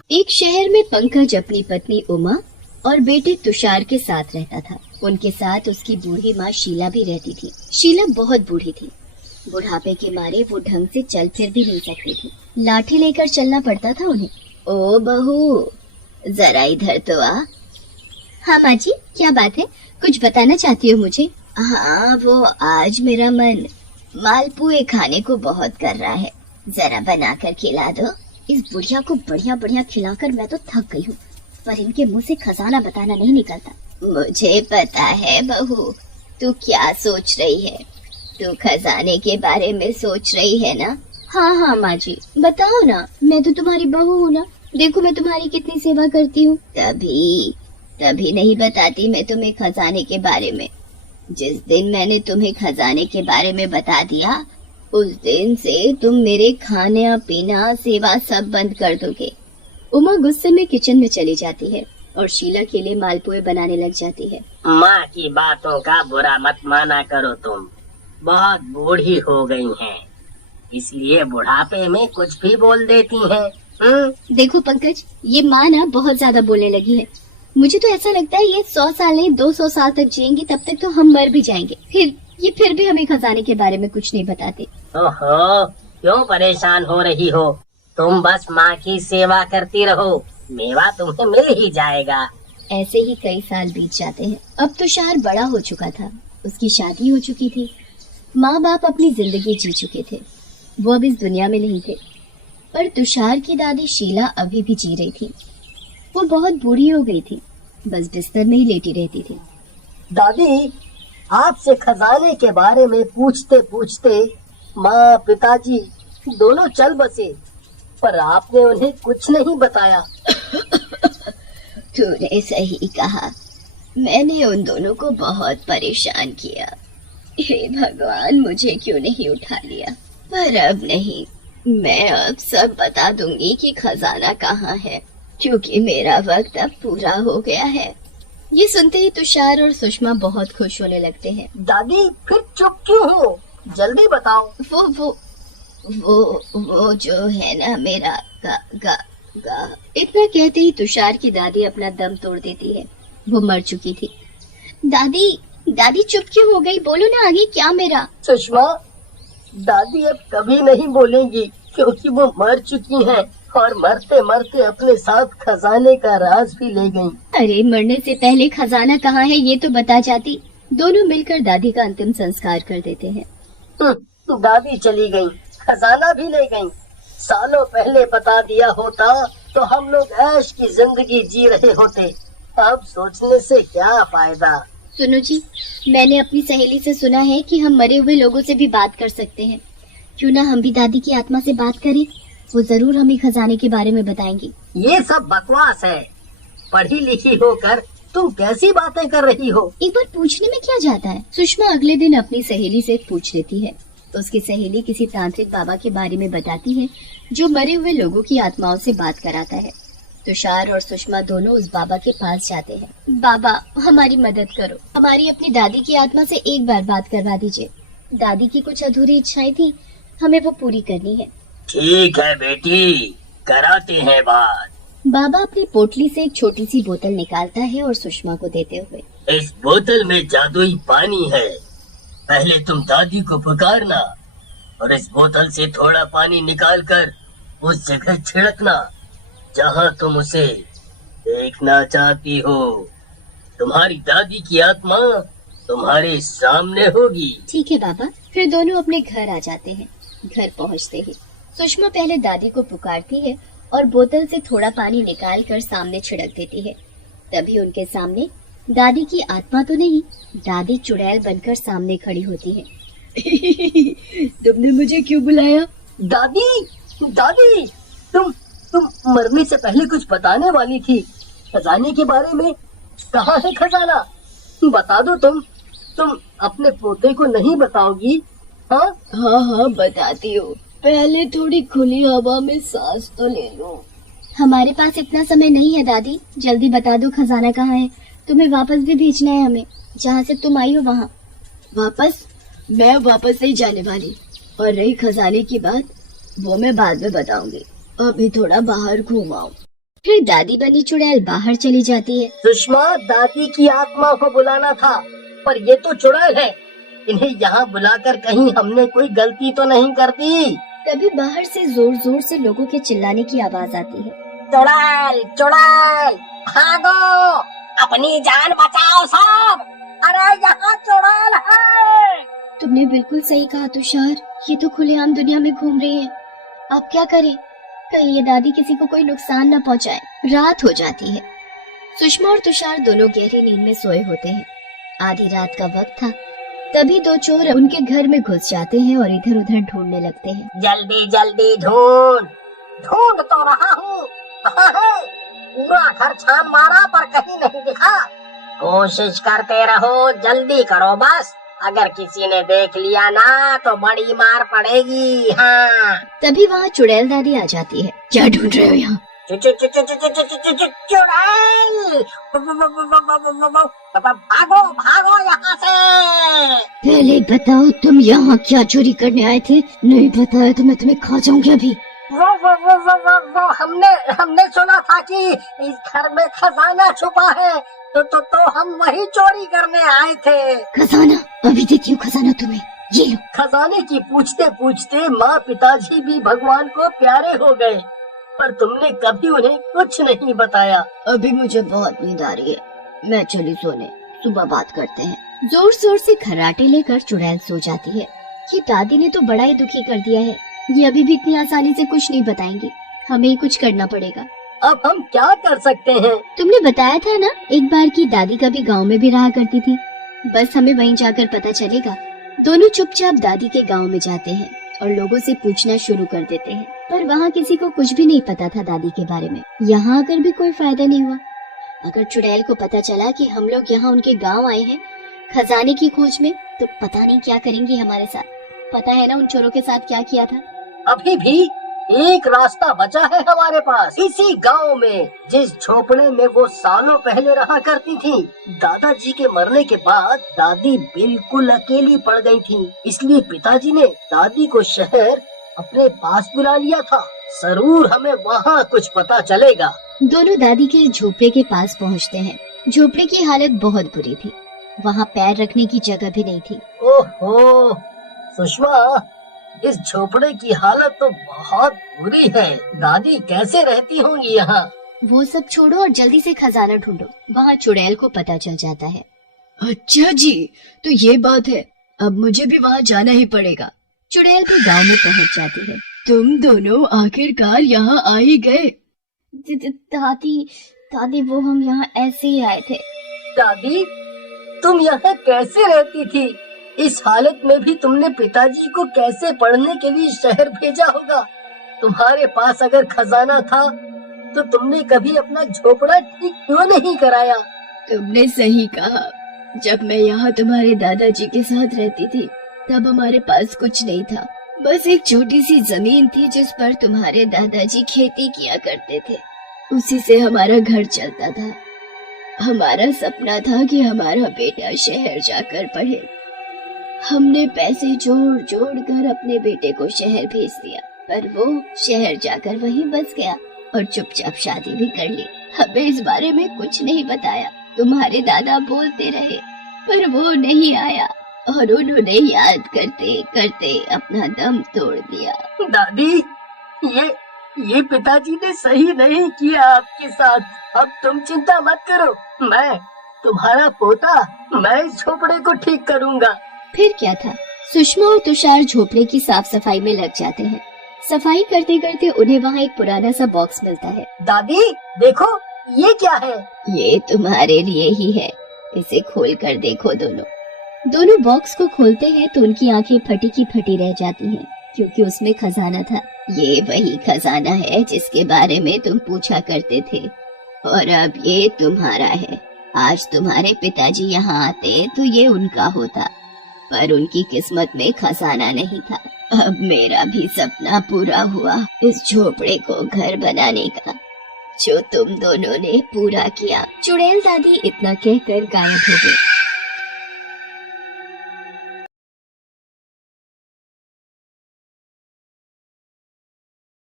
एक शहर में पंकज अपनी पत्नी उमा और बेटे तुषार के साथ रहता था। उनके साथ उसकी बूढ़ी माँ शीला भी रहती थी। शीला बहुत बूढ़ी थी। बुढ़ापे के मारे वो ढंग से चल फिर भी नहीं सकती थी। लाठी लेकर चलना पड़ता था उन्हें। ओ बहू, जरा इधर तो आ। हाँ माँ जी, क्या बात है? कुछ बताना चाहती हो मुझे? हाँ, वो आज मेरा मन मालपुए खाने को बहुत कर रहा है। जरा बना कर खिला दो। इस बुढ़िया को बढ़िया बढ़िया खिलाकर मैं तो थक गई हूँ, पर इनके मुंह से खजाना बताना नहीं निकलता। मुझे पता है बहू, तू क्या सोच रही है। तू खजाने के बारे में सोच रही है ना? हाँ हाँ माँ जी, बताओ ना, मैं तो तुम्हारी बहू हूँ ना। देखो मैं तुम्हारी कितनी सेवा करती हूँ। तभी नहीं बताती मैं तुम्हें खजाने के बारे में। जिस दिन मैंने तुम्हें खजाने के बारे में बता दिया, उस दिन से तुम मेरे खाना पीना सेवा सब बंद कर दोगे। उमा गुस्से में किचन में चली जाती है और शीला के लिए मालपुए बनाने लग जाती है। माँ की बातों का बुरा मत माना करो, तुम बहुत बूढ़ी हो गई हैं, इसलिए बुढ़ापे में कुछ भी बोल देती हैं। देखो पंकज, ये माँ ना बहुत ज्यादा बोलने लगी है। मुझे तो ऐसा लगता है ये 100 साल नहीं 200 साल तक जिएंगी, तब तक तो हम मर भी जाएंगे। फिर भी हमें खजाने के बारे में कुछ नहीं बताते। ओहो, क्यों परेशान हो रही हो? तुम बस माँ की सेवा करती रहो, मेवा तुम्हें मिल ही जाएगा। ऐसे ही कई साल बीत जाते हैं। अब तुषार बड़ा हो चुका था, उसकी शादी हो चुकी थी, माँ बाप अपनी जिंदगी जी चुके थे, वो अब इस दुनिया में नहीं थे। पर तुषार की दादी शीला अभी भी जी रही थी। वो बहुत बूढ़ी हो गई थी, बस बिस्तर में ही लेटी रहती थी। दादी, आपसे खजाने के बारे में पूछते पूछते माँ पिताजी दोनों चल बसे, पर आपने उन्हें कुछ नहीं बताया। तूने सही कहा, मैंने उन दोनों को बहुत परेशान किया। हे भगवान, मुझे क्यों नहीं उठा लिया। पर अब नहीं, मैं अब सब बता दूंगी कि खजाना कहाँ है, क्योंकि मेरा वक्त अब पूरा हो गया है। ये सुनते ही तुषार और सुषमा बहुत खुश होने लगते हैं। दादी, फिर चुप क्यों हो? जल्दी बताओ। वो जो है ना मेरा गा। इतना कहते ही तुषार की दादी अपना दम तोड़ देती है। वो मर चुकी थी। दादी चुप क्यों हो गई? बोलो ना आगे, क्या मेरा? सुषमा, दादी अब कभी नहीं बोलेंगी, क्योंकि वो मर चुकी हैं और मरते मरते अपने साथ खजाने का राज भी ले गईं। अरे, मरने से पहले खजाना कहाँ है ये तो बता जाती। दोनों मिलकर दादी का अंतिम संस्कार कर देते हैं। दादी चली गईं, खजाना भी ले गईं। सालों पहले बता दिया होता तो हम लोग ऐश की जिंदगी जी रहे होते। अब सोचने से क्या फायदा। सुनो जी, मैंने अपनी सहेली से सुना है कि हम मरे हुए लोगों से भी बात कर सकते हैं। क्यों ना हम भी दादी की आत्मा से बात करें? वो जरूर हमें खजाने के बारे में बताएंगी। ये सब बकवास है। पढ़ी लिखी होकर तुम कैसी बातें कर रही हो? एक बार पूछने में क्या जाता है। सुषमा अगले दिन अपनी सहेली से पूछ लेती है तो उसकी सहेली किसी तांत्रिक बाबा के बारे में बताती है जो मरे हुए लोगों की आत्माओं से बात कराता है। तुषार और सुषमा दोनों उस बाबा के पास जाते हैं। बाबा, हमारी मदद करो, हमारी अपनी दादी की आत्मा से एक बार बात करवा दीजिए। दादी की कुछ अधूरी इच्छाएं थी, हमें वो पूरी करनी है। ठीक है बेटी, कराते हैं बात। बाबा अपनी पोटली से एक छोटी सी बोतल निकालता है और सुषमा को देते हुए, इस बोतल में जादुई पानी है। पहले तुम दादी को पुकारना और इस बोतल से थोड़ा पानी निकालकर उस जगह छिड़कना जहाँ तुम उसे देखना चाहती हो। तुम्हारी दादी की आत्मा तुम्हारे सामने होगी। ठीक है बाबा। फिर दोनों अपने घर आ जाते हैं। घर पहुँचते ही सुषमा पहले दादी को पुकारती है और बोतल से थोड़ा पानी निकाल कर सामने छिड़क देती है। तभी उनके सामने दादी की आत्मा तो नहीं, दादी चुड़ैल बनकर सामने खड़ी होती है। तुमने मुझे क्यों बुलाया? दादी, तुम मरने से पहले कुछ बताने वाली थी। खजाने के बारे में। कहाँ है खजाना? बता दो। तुम अपने पोते को नहीं बताओगी? हाँ हाँ बताती हूँ। पहले थोड़ी खुली हवा में सांस तो ले लो। हमारे पास इतना समय नहीं है दादी, जल्दी बता दो खजाना कहाँ है। तुम्हें वापस भी भेजना है हमें, जहाँ से तुम आई हो वहाँ। वापस? मैं वापस नहीं जाने वाली। और रही खजाने की बात, वो मैं बाद में बताऊंगी। अभी थोड़ा बाहर घूम आऊं। फिर दादी बनी चुड़ैल बाहर चली जाती है। सुषमा, दादी की आत्मा को बुलाना था, पर ये तो चुड़ैल है। इन्हें यहाँ बुलाकर कहीं हमने कोई गलती तो नहीं कर दी। तभी बाहर से जोर जोर से लोगों के चिल्लाने की आवाज आती है। चुड़ैल चुड़ैल भागो, अपनी जान बचाओ सब, अरे यहाँ चुड़ैल है। तुमने बिल्कुल सही कहा तुषार, ये तो खुलेआम दुनिया में घूम रही है। अब क्या करें, कहीं ये दादी किसी को कोई नुकसान न पहुंचाए। रात हो जाती है। सुषमा और तुषार दोनों गहरी नींद में सोए होते हैं। आधी रात का वक्त था। तभी दो चोर उनके घर में घुस जाते हैं और इधर उधर ढूंढने लगते हैं। जल्दी जल्दी ढूंढ तो रहा हूँ, कहाँ है? पूरा घर छान मारा पर कहीं नहीं दिखा। कोशिश करते रहो, जल्दी करो बस, अगर किसी ने देख लिया ना तो बड़ी मार पड़ेगी। हाँ। तभी वहाँ चुड़ैल दादी आ जाती है। क्या ढूंढ रहे हो यहाँ? चुड़ैल, भागो भागो यहाँ से। पहले बताओ, तुम यहाँ क्या चोरी करने आए थे? नहीं बताया तो मैं तुम्हें खा जाऊंगी अभी। वो हमने सुना था कि इस घर में खजाना छुपा है, तो हम वही चोरी करने आए थे। खजाना? अभी देती हूँ खजाना तुम्हें, ये लो। खजाने की पूछते पूछते माँ पिताजी भी भगवान को प्यारे हो गए, पर तुमने कभी उन्हें कुछ नहीं बताया। अभी मुझे बहुत नींद आ रही है, मैं चली सोने, सुबह बात करते हैं। जोर जोर से खर्राटे लेकर चुड़ैल सो जाती है। ये दादी ने तो बड़ा ही दुखी कर दिया है। ये अभी भी इतनी आसानी से कुछ नहीं बताएंगी, हमें ही कुछ करना पड़ेगा। अब हम क्या कर सकते हैं? तुमने बताया था ना एक बार कि दादी कभी गांव में भी रहा करती थी, बस हमें वहीं जाकर पता चलेगा। दोनों चुपचाप दादी के गांव में जाते हैं और लोगों से पूछना शुरू कर देते हैं, पर वहाँ किसी को कुछ भी नहीं पता था दादी के बारे में। यहाँ आकर भी कोई फायदा नहीं हुआ। अगर चुड़ैल को पता चला कि हम लोग यहाँ उनके गाँव आए हैं खजाने की खोज में, तो पता नहीं क्या करेंगी हमारे साथ। पता है ना उन चोरों के साथ क्या किया था? अभी भी एक रास्ता बचा है हमारे पास, इसी गांव में, जिस झोपड़े में वो सालों पहले रहा करती थी। दादाजी के मरने के बाद दादी बिल्कुल अकेली पड़ गई थी, इसलिए पिताजी ने दादी को शहर अपने पास बुला लिया था। जरूर हमें वहाँ कुछ पता चलेगा। दोनों दादी के झोपड़े के पास पहुँचते हैं। झोपड़े की हालत बहुत बुरी थी, वहाँ पैर रखने की जगह भी नहीं थी। ओहो सुषमा, इस झोपड़े की हालत तो बहुत बुरी है। दादी कैसे रहती होंगी यहाँ? वो सब छोड़ो और जल्दी से खजाना ढूंढो। वहाँ चुड़ैल को पता चल जाता है। अच्छा जी, तो ये बात है, अब मुझे भी वहाँ जाना ही पड़ेगा। चुड़ैल भी गांव में पहुँच जाती है। तुम दोनों आखिरकार यहाँ आ ही गए। दादी वो हम यहाँ ऐसे ही आए थे। दादी, तुम यहाँ कैसे रहती थी? इस हालत में भी तुमने पिताजी को कैसे पढ़ने के लिए शहर भेजा होगा? तुम्हारे पास अगर खजाना था तो तुमने कभी अपना झोपड़ा ठीक क्यों नहीं कराया? तुमने सही कहा, जब मैं यहाँ तुम्हारे दादाजी के साथ रहती थी तब हमारे पास कुछ नहीं था। बस एक छोटी सी जमीन थी जिस पर तुम्हारे दादाजी खेती किया करते थे, उसी से हमारा घर चलता था। हमारा सपना था कि हमारा बेटा शहर जाकर पढ़े। हमने पैसे जोड़ जोड़ कर अपने बेटे को शहर भेज दिया, पर वो शहर जाकर वहीं बस गया और चुपचाप शादी भी कर ली। हमें इस बारे में कुछ नहीं बताया। तुम्हारे दादा बोलते रहे पर वो नहीं आया और उन्होंने याद करते करते अपना दम तोड़ दिया। दादी, ये पिताजी ने सही नहीं किया आपके साथ। अब तुम चिंता मत करो, मैं तुम्हारा पोता, मैं इस झोपड़े को ठीक करूँगा। फिर क्या था, सुषमा और तुषार झोपड़े की साफ सफाई में लग जाते हैं। सफाई करते करते उन्हें वहाँ एक पुराना सा बॉक्स मिलता है। दादी देखो, ये क्या है? ये तुम्हारे लिए ही है, इसे खोल कर देखो। दोनों बॉक्स को खोलते हैं तो उनकी आंखें फटी की फटी रह जाती हैं, क्योंकि उसमें खजाना था। ये वही खजाना है जिसके बारे में तुम पूछा करते थे, और अब ये तुम्हारा है। आज तुम्हारे पिताजी यहाँ आते तो ये उनका होता, पर उनकी किस्मत में खजाना नहीं था। अब मेरा भी सपना पूरा हुआ, इस झोपड़े को घर बनाने का, जो तुम दोनों ने पूरा किया। चुड़ैल दादी इतना कहकर गायब हो गई।